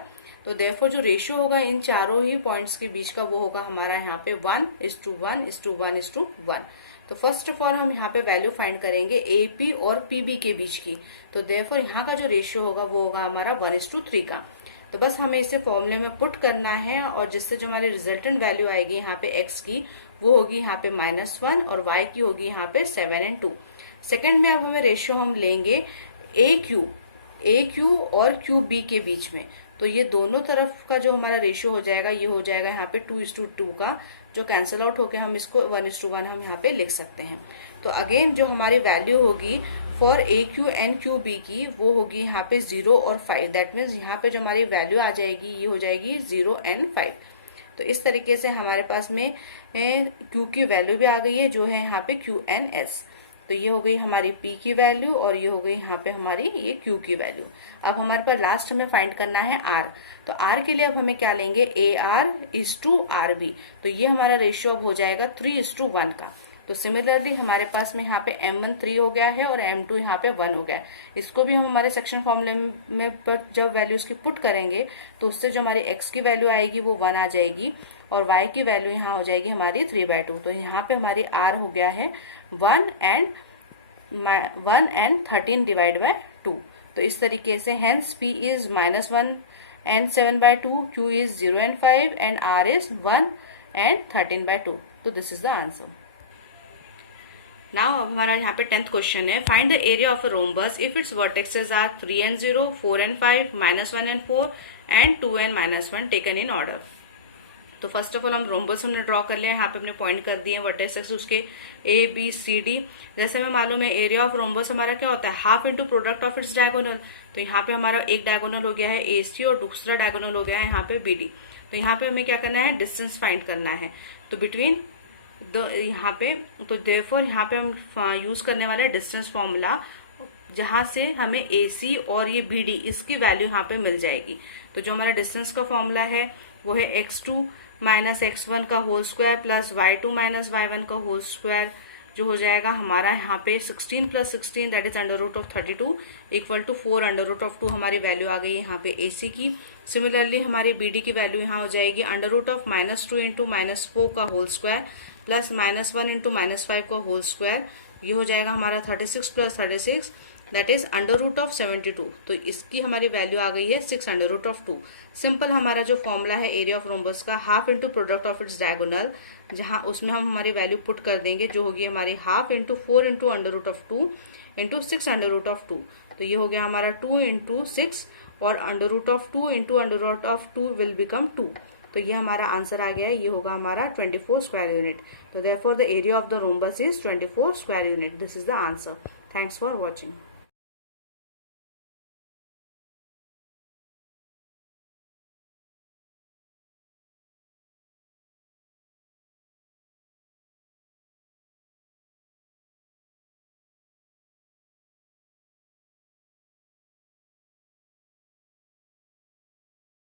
तो देयरफॉर जो रेशियो होगा इन चारों ही पॉइंट्स के बीच का वो होगा हमारा यहाँ पे 1:1:1:1। तो फर्स्ट ऑफ ऑल हम यहाँ पे वैल्यू फाइंड करेंगे AP और PB के बीच की। तो देयरफॉर यहाँ का जो रेशियो होगा वो होगा हमारा 1:3 का। तो बस हमें इसे फॉर्मूले में पुट करना है और जिससे जो हमारी रिजल्टेंट वैल्यू आएगी यहाँ पे x की वो होगी यहाँ पे -1 और y की होगी यहाँ पे 7 and 2। सेकेंड में अब हमें रेशियो हम लेंगे AQ और QB के बीच में। तो ये दोनों तरफ का जो हमारा रेशियो हो जाएगा ये हो जाएगा यहाँ पे 2:2 का, जो कैंसिल आउट होके हम इसको 1:1 हम यहाँ पे लिख सकते हैं। तो अगेन जो हमारी वैल्यू होगी फॉर AQ एंड QB की वो होगी यहाँ पे 0 और 5। दैट मीन्स यहाँ पे जो हमारी वैल्यू आ जाएगी ये हो जाएगी 0 and 5। तो इस तरीके से हमारे पास में Q की वैल्यू भी आ गई है जो है यहाँ पे QNS। तो ये हो गई हमारी P की वैल्यू और ये हो गई यहाँ पे हमारी ये Q की वैल्यू। अब हमारे पास लास्ट हमें फाइंड करना है R। तो R के लिए अब हमें क्या लेंगे, AR is to RB। तो ये हमारा रेशियो अब हो जाएगा 3:1 का। तो सिमिलरली हमारे पास में यहाँ पे M1 3 हो गया है और M2 यहाँ पे 1 हो गया है। इसको भी हम हमारे सेक्शन फॉर्मूले में पर जब वैल्यूज की पुट करेंगे तो उससे जो हमारी x की वैल्यू आएगी वो 1 आ जाएगी और y की वैल्यू यहाँ हो जाएगी हमारी 3/2। तो यहाँ पे हमारी R हो गया है 1 and 13 डिवाइड बाय 2। तो इस तरीके से hence P is -1 and 7/2, Q is 0 and 5 and R is 1 and 13/2। तो this is the answer. Now अब हमारा यहाँ पे 10th क्वेश्चन है, find the area of a rhombus if its vertexes are 3 and 0, 4 and 5, -1 and 4 and 2 and -1 taken in order. तो first of all हम rhombus हमने draw कर लिया, यहाँ पे हमने पॉइंट कर दिए वर्टेक्सेस उसके A B C D। जैसे हमें मालूम है एरिया ऑफ रोम्बस हमारा क्या होता है, half into product of its diagonal. तो यहाँ पे हमारा एक डायगोनल हो गया है AC और दूसरा डायगोनल हो गया है यहाँ पे BD। तो यहाँ पे हमें क्या करना है, डिस्टेंस फाइंड करना है। तो बिटवीन यहाँ पे तो देयरफॉर यहाँ पे हम यूज करने वाले डिस्टेंस फॉर्मूला जहां से हमें AC और ये BD इसकी वैल्यू यहाँ पे मिल जाएगी। तो जो हमारा डिस्टेंस का फॉर्मूला है वो है x2 - x1 का whole square plus y2 - y1 का होल स्क्वायर जो हो जाएगा हमारा यहाँ पे 16 + 16 दैट इज √32 इक्वल टू 4 √2 हमारी वैल्यू आ गई यहाँ पे AC की। सिमिलरली हमारी BD की वैल्यू यहाँ हो जाएगी √-2 इंटू -4 का होल स्क्वायर प्लस -1 इंटू -5 का होल स्क्वायर, ये हो जाएगा हमारा 36 + 36 दैट इज √72। तो इसकी हमारी वैल्यू आ गई है 6 √2। सिंपल हमारा जो फॉर्मूला है एरिया ऑफ रोम्बस का, half into product of its diagonal, जहां उसमें हम हमारी वैल्यू पुट कर देंगे जो होगी हमारी हाफ इंटू 4 इंटू √2 इंटू 6 √2। तो ये हो गया हमारा 2 इंटू 6 और √2 इंटू √2 विल बिकम 2। तो ये हमारा आंसर आ गया है, ये होगा हमारा 24 स्क्वायर यूनिट। तो therefore the area of the rhombus is 24 square unit. This is the answer. Thanks for watching.